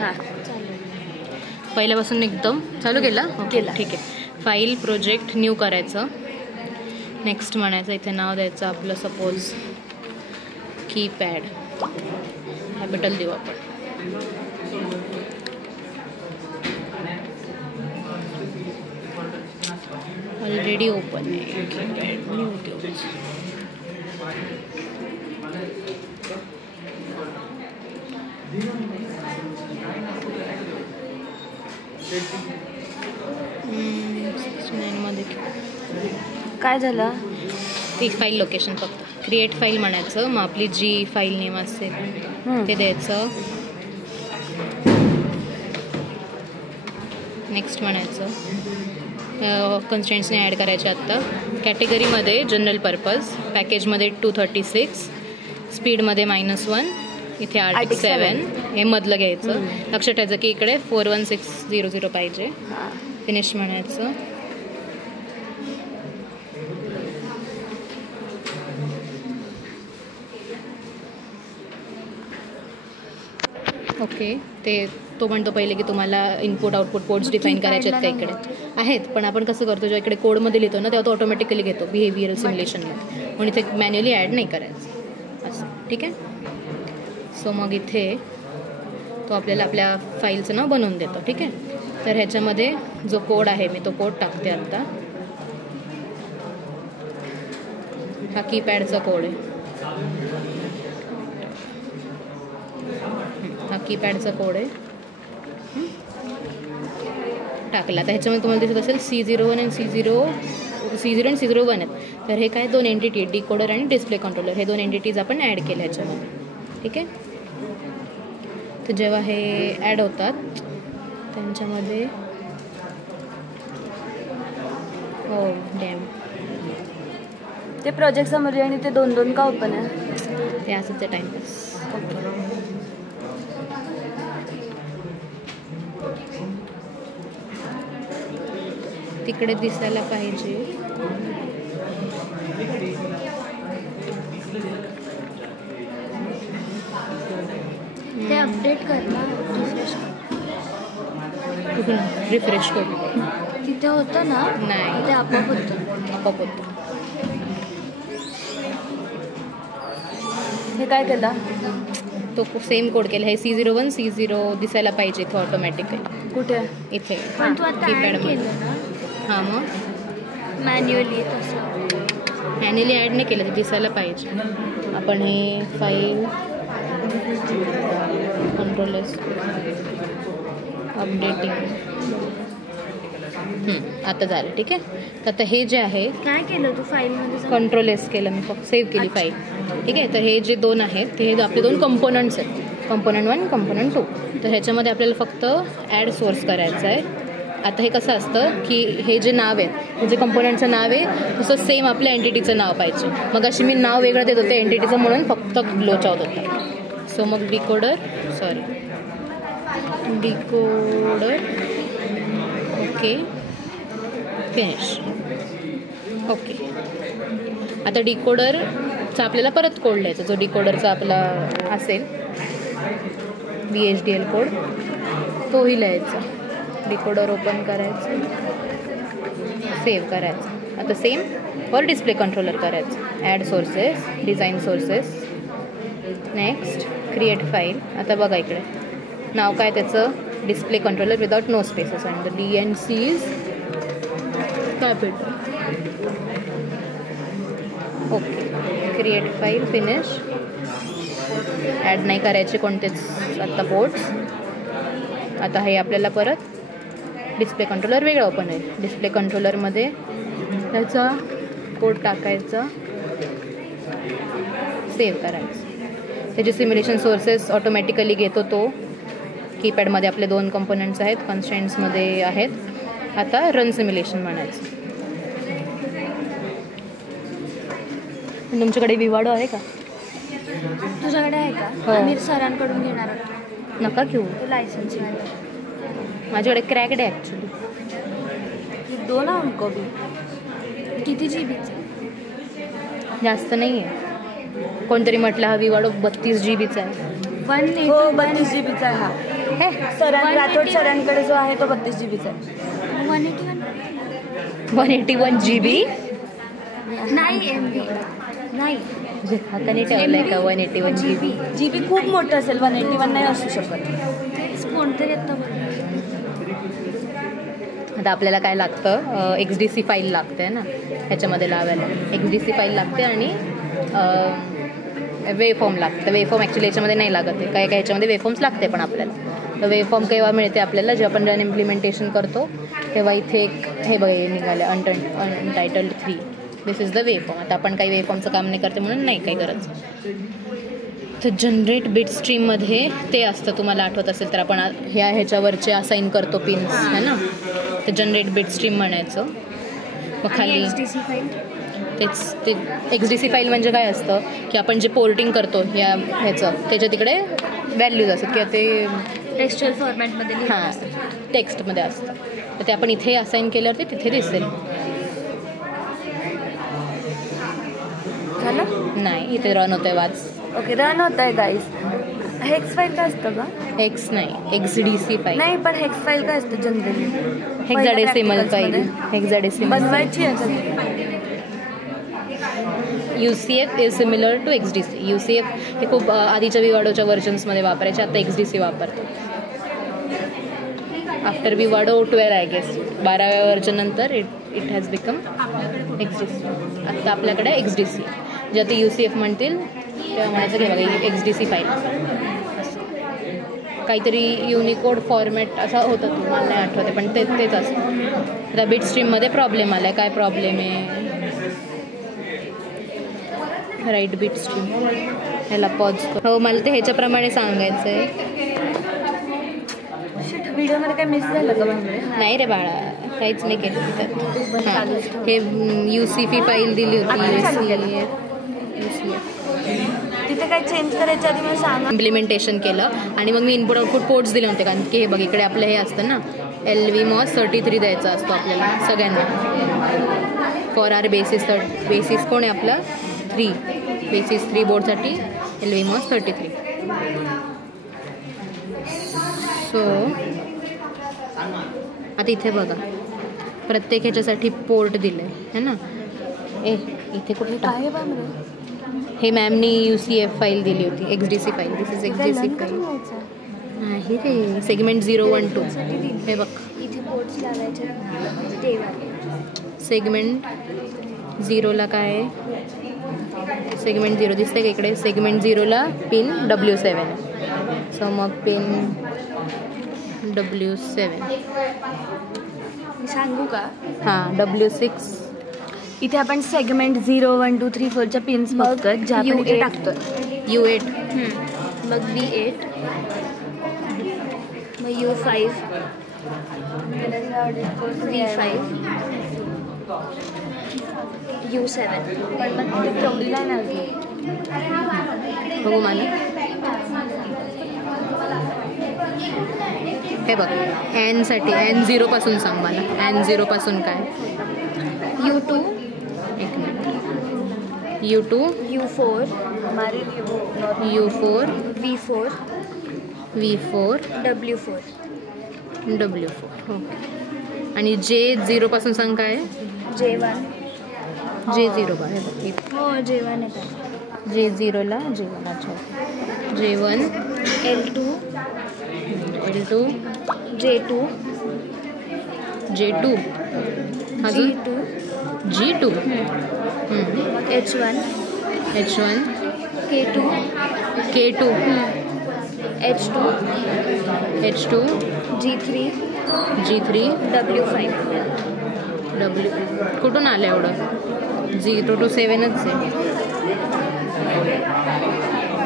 हां पहिल्यापासून एकदम चालू केला केला. ठीक आहे. फाईल प्रोजेक्ट न्यू करायचं. नेक्स्ट म्हणायचं. इथे नाव द्यायचं आपलं सपोज कीपॅड. कॅपिटल देऊ आपण. ऑलरेडी ओपन आहे कीपॅड न्यू देऊ. मध्ये काय झालं? ती फाईल लोकेशन फक्त क्रिएट फाईल म्हणायचं. मग आपली जी फाईल नेम असेल ते द्यायचं. नेक्स्ट म्हणायचं. कन्स्ट्रेंट्सने ॲड करायचे आत्ता. कॅटेगरीमध्ये जनरल पर्पज, पॅकेजमध्ये 236, स्पीडमध्ये -1, इथे Arctic 7 हे मधलं घ्यायचं. लक्षात ठेवायचं की इकडे 41600 पाहिजे. फिनिश म्हणायचं. ओके. ते तो म्हणतो पहिले की तुम्हाला इनपुट आउटपुट पोर्ट्स डिफाईन करायचे आहेत का इकडे आहेत. पण आपण कसं करतो जेव्हा इकडे कोडमध्ये लिहितो ना तेव्हा तो ऑटोमॅटिकली घेतो बिहेवियरल सिम्युलेशनमध्ये. म्हणून इथे मॅन्युअली ॲड नाही करायचं असं. ठीक आहे. सो मग इथे तो आपल्याला आपल्या फाईलचं नाव बनवून देतो. ठीक आहे. तर ह्याच्यामध्ये जो कोड आहे मी तो कोड टाकते आत्ता. हा कीपॅडचा कोड आहे. हा कीपॅडचा कोड आहे. टाकला. तर ह्याच्यामध्ये तुम्हाला दिसत असेल C01 आणि C0 आणि C01 आहेत. तर हे काय 2 एंटिटी आहेत, डिकोडर आणि डिस्प्ले कंट्रोलर. हे 2 एंटिटीज आपण ॲड केले ह्याच्यामध्ये. ठीक आहे. तर जेव्हा हे ॲड होतात त्यांच्यामध्ये हो डॅम ते प्रोजेक्ट समरी आणि ते 2-2 का ओपन आहे? ते असंच आहे टाईमपास. तिकडे दिसायला पाहिजे. ते अपडेट कर ना. रिफ्रेश करू. तिथे होतं ना? नाही ते आपोआप होतं. आपोआप होतं. हे काय केलं? तो सेम कोड केला. हे C01 C0 दिसायला पाहिजे इथे ऑटोमॅटिकली. कुठे? इथे. पण तू आता ॲड केलं ना? हां मग मॅन्युअली तसं मॅन्युअली ॲड नाही केलं. ते दिसायला पाहिजे. आपण ही फाईल कंट्रोल एस अपडेटिंग आता झालं. ठीक आहे. तर आता हे जे आहे काय केलं तू फाईलमध्ये? कंट्रोल एस केलं मी. फक्त सेव्ह केली फाईल. ठीक आहे. तर हे जे 2 आहेत ते हे आपले 2 कंपोनंट्स आहेत. Component 1 component 2. तर ह्याच्यामध्ये आपल्याला फक्त ॲड सोर्स करायचं आहे. आता हे कसं असतं की हे जे नाव आहे जे कंपोनंटचं नाव आहे तसं सेम आपल्या एंटिटीचं नाव पाहिजे. मग अशी मी नाव वेगळं देत होते एंटिटीचं म्हणून फक्त ग्लोच आउट होतं. सो मग डिकोडर ओके फिनिश. ओके. आता डिकोडरचा आपल्याला परत कोड लिहायचा. जो डिकोडरचा आपला असेल VHDL कोड तोही लिहायचा. डिकोडर ओपन करायचं. सेव्ह करायचं. आता सेम फॉर डिस्प्ले कंट्रोलर करायचं. Add sources design sources. Next create file. आता बघा इकडे नाव काय त्याचं display controller without no spaces and the DNC is capital. Okay. Create file finish. Add नाही करायचे कोणतेच आत्ता पोर्ट्स. आता हे आपल्याला परत डिस्प्ले कंट्रोलर वेगळा ओपन आहे. डिस्प्ले कंट्रोलरमध्ये त्याचा कोड टाकायचा. सेव्ह करायचं. त्याचे सिम्युलेशन सोर्सेस ऑटोमॅटिकली घेतो तो. कीपॅडमध्ये आपले 2 कंपोनंट्स आहेत. कन्स्ट्रेंट्समध्ये आहेत. आता रन सिम्युलेशन म्हणायचं. तुमच्याकडे विवाडो आहे का? तुझ्याकडे आहे का? हो. आम्ही सरांकडून घेणार होतो. नका घेऊ. लायसन्स माझ्याकडे क्रॅक्ड आहे ॲक्च्युली. 2 अंक बी. किती GBचं? जास्त नाही आहे. कोणतरी म्हटलं हा विवाडो 32 GBचा आहे. हो 32 GB आहे हा. हे राठोड सरांकडे जो आहे तो 32 GB आहे. 181 GB नाही MB नाही हाताने ठेवलंय का 181 GB? GB खूप मोठं असेल, 181 नाही असू शकत. कोणतरी आता आपल्याला काय लागतं, XDC फाईल लागते ना ह्याच्यामध्ये लावायला. XDC फाईल लागते आणि वेफॉर्म लागतं. वेफॉर्म ॲक्च्युली याच्यामध्ये नाही लागत आहे, काय काय ह्याच्यामध्ये वेफॉर्म्स लागते. पण आपल्याला तर वेफॉर्म केव्हा मिळते आपल्याला, जेव्हा आपण रन इम्प्लिमेंटेशन करतो तेव्हा इथे एक हे बघा निघालं अनटायटल्ड 3. दिस इज द वेफॉर्म. आता आपण काही वेफॉर्मचं काम नाही करते म्हणून नाही काही गरज. तर जनरेट बिट स्ट्रीममध्ये ते असतं, तुम्हाला आठवत असेल तर आपण ह्याच्यावरचे असाईन करतो पिन्स है ना. तर जनरेट बिट स्ट्रीम म्हणायचं. मग खाली तेच ते XDC फाईल म्हणजे काय असतं की आपण जे पोर्टिंग करतो ह्याचं त्याच्या तिकडे व्हॅल्यूज असतात किंवा ते टेक्स्चुअल फॉर्मॅटमध्ये हां टेक्स्टमध्ये असतं. तर ते आपण इथे असाईन केल्यावरती तिथे दिसेल. नाही इथे रन होतंय वाच. ओके रन होत आहे गाईज. हेक्स फाईल काय असतं का? एक्स नाही XDC फाईल नाही, पण हेक्स फाईल काय असतं जनरली? Hexadecimal file. हेक्साडेसिमल बनवायची आहे. UCF is similar to XDC. UCF हे खूप आधीच्या विवाडोच्या व्हर्जन्समध्ये वापरायचे, आता XDC वापरतो. आफ्टर विवाडो 12 आय गेस 12व्या व्हर्जन नंतर इट हॅज बिकम XDC. आत्ता आपल्याकडे XDC. जे आता UCF म्हणतील तेव्हा म्हणायचं की बघा XDC फाईल काहीतरी युनिकोड फॉर्मॅट असा होता तो, मला नाही आठवते पण तेच असतं. आता बिट स्ट्रीममध्ये प्रॉब्लेम आला आहे. काय प्रॉब्लेम आहे? Write bitstream. ह्याला पॉज कर. हो मला ते ह्याच्याप्रमाणे सांगायचं आहे. व्हिडिओमध्ये काय मिस झालं का? नाही रे बाळा, काहीच नाही केलं त्यात. हां हे UCF फाईल दिली होती. तिथे काय चेंज करायच्या आधी मला सांगा. इम्प्लिमेंटेशन केलं आणि मग मी इनपुट आउटपुट पोर्ट्स दिले होते, कारण की हे बघ इकडे आपलं हे असतं ना LVMOS 33 द्यायचा असतो आपल्याला सगळ्यांना. फॉर आर बेसिस कोण आहे आपलं 3 बेसिस 3 बोर्डसाठी LVMOS 33. सो आता इथे बघा प्रत्येक ह्याच्यासाठी पोर्ट दिलं आहे ना. इथे कुठे आहे बा हे मॅमनी UCF फाईल दिली होती. XDC file. This is XDC file आहे रे. सेगमेंट 012 हे बघ इथे पोर्ट्स लावायचे. सेगमेंट 0ला काय आहे? सेगमेंट 0 दिसतंय का इकडे? सेगमेंट 0ला पिन W7 आहे. सो मग पिन W7 सांगू का? हां W6. इथे आपण सेगमेंट 0 1 2 3 4च्या पिन्स बघतो ज्या आपण इथे टाकतो. U8 मग V8 मग U5 V5 U7 पण मग तिथे ठेवलेला नाही. बघू मला हे बघ N N0 पासून सांग मला. N0 पासून काय? U2 एक minute. U2 U4 U4 V4 V4 W4 W4 okay. आणि J0 पासून सांग काय? J1 J0 बघ हे बघ हो J1 येतात. J0ला J1 अच्छा J1 L2 J2 अजून G2 H1 K2 H2 G3 W5 कुठून आलं एवढं? 0 to 7च आहे.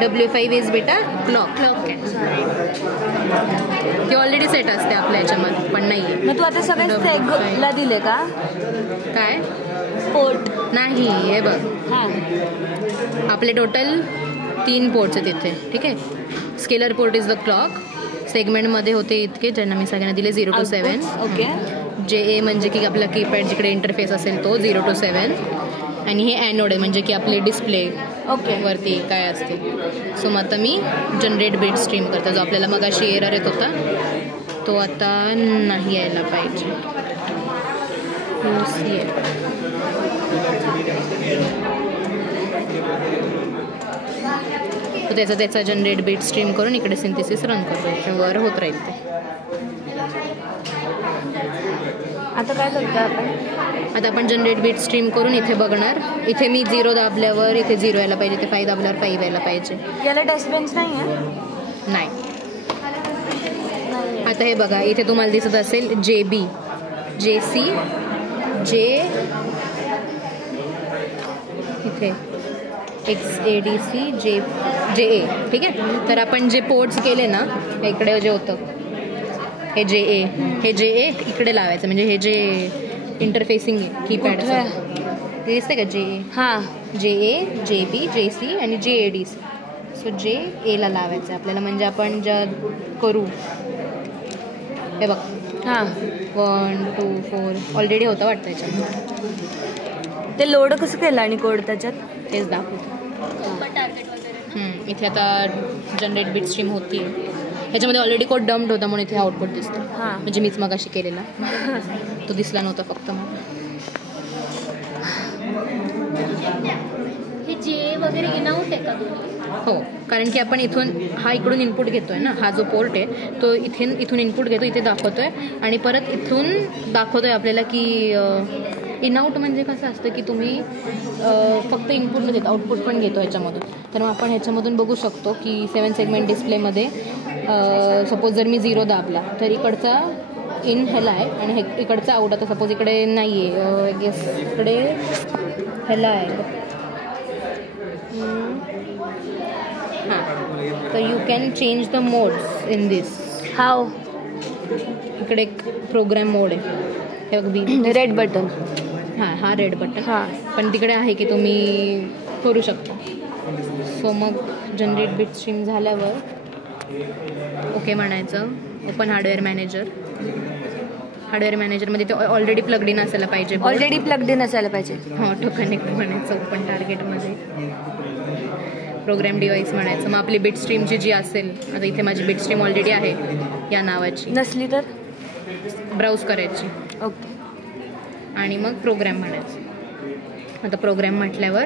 W5 इज बेटा क्लॉक आहे. ती ऑलरेडी सेट असते आपल्या याच्यामध्ये पण नाही आहे. मग तू आता सगळे सेगला दिले का? काय पोर्ट नाही. हे बघ आपले टोटल 3 पोर्ट्स आहेत इथे. ठीक आहे. Scalar port is the clock. सेगमेंटमध्ये होते इतके ज्यांना मी सगळ्यांना दिले 0 to 7. ओके. JA म्हणजे की आपला कीपॅड जिकडे इंटरफेस असेल तो 0 to 7. आणि हे ॲनोड आहे म्हणजे की आपले डिस्प्ले ओके. वरती काय असतील. सो मग आता मी जनरेट बीट स्ट्रीम करतो. जो आपल्याला मगाशी एरर येत होता तो आता नाही यायला पाहिजे. तो त्याचा जनरेट बीट स्ट्रीम करून इकडे सिंथेसिस रन करतो. वर होत राहील ते. आता काय करतो आपण? आता आपण जनरेट बीट स्ट्रीम करून इथे बघणार. इथे मी 0 दाबल्यावर इथे 0 यायला पाहिजे. इथे 5 दाबल्यावर 5 यायला पाहिजे. याला टेस्ट बेंच नाही आहे? नाही. आता हे बघा इथे तुम्हाला दिसत असेल JB, JC, J इथे XADC, JA. ठीक आहे. तर आपण जे पोर्ट्स केले ना इकडे जे होतं हे JA इकडे लावायचं. म्हणजे हे जे इंटरफेसिंग आहे कीपॅडचं ते दिसते का JA. हां. JA, JB, JC आणि JADC. सो JA ला लावायचं आपल्याला. म्हणजे आपण ज्या करू हे बघ. हां. 1 2 4 ऑलरेडी होतं वाटतं याच्यामध्ये. ते लोड कसं केलं आणि कोड त्याच्यात तेच दाखवतो. इथे आता जनरेट बीट स्ट्रीम होती. ह्याच्यामध्ये ऑलरेडी कोड डम्प्ड होता म्हणून इथे आउटपुट दिसतं. म्हणजे मीच मगाशी केलेला तो दिसला नव्हता फक्त मला. हे जे वगैरे इनआउट आहे का? हो, कारण की आपण हा इकडून इनपुट घेतोय ना. हा जो पोर्ट आहे तो इथून इनपुट घेतो, इथे दाखवतोय आणि परत इथून दाखवतोय आपल्याला की इनआउट म्हणजे कसं असतं की तुम्ही फक्त इनपुट न देता आउटपुट पण घेतो ह्याच्यामधून. तर मग आपण ह्याच्यामधून बघू शकतो की 7 सेगमेंट डिस्प्लेमध्ये सपोज जर मी 0 दाबला तर इकडचा इन ह्याला आहे आणि इकडचा आउट. आता सपोज इकडे नाही आहे गेस इकडे ह्याला आहे. तर you can change the modes in this. हाव. इकडे एक प्रोग्राम मोड आहे हे बघ. Red button. हा रेड बटन. हां. पण तिकडे आहे की तुम्ही करू शकता. सो मग जनरेट बीट स्ट्रीम झाल्यावर ओके म्हणायचं. Open hardware manager. हार्डवेअर मॅनेजरमध्ये ते ऑलरेडी प्लग्ड इन असायला पाहिजे. ऑलरेडी प्लग्ड इन असायला पाहिजे. हां. तो कनेक्ट म्हणायचं. ओपन टार्गेटमध्ये प्रोग्राम डिव्हाइस म्हणायचं. मग आपली बीट स्ट्रीमची जी असेल, आता इथे माझी बीट स्ट्रीम ऑलरेडी आहे या नावाची. नसली तर ब्राउज करायची. ओके. आणि मग प्रोग्राम म्हणायचं. आता प्रोग्राम म्हटल्यावर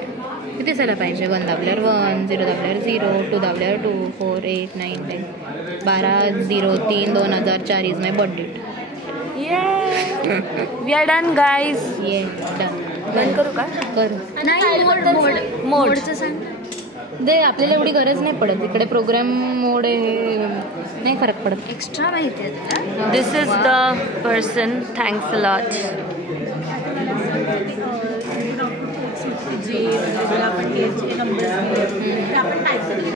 तिथे असायला पाहिजे. 1 दाबल्यावर 1, 0 दाबल्यावर 0, 2 दाबल्यावर 2, 4, 8, 9, 10, 12, 0, 3, 2004 is my birth date. We are done guys. Done. बंद करू का? नाही मोडचं सांग. दे आपल्याला एवढी गरज नाही पडत. इकडे प्रोग्राम मोड नाही फरक पडत. एक्स्ट्रा माहिती आहे तुला. This is the person. Thanks a lot. जे आपण नंबर आपण टाईप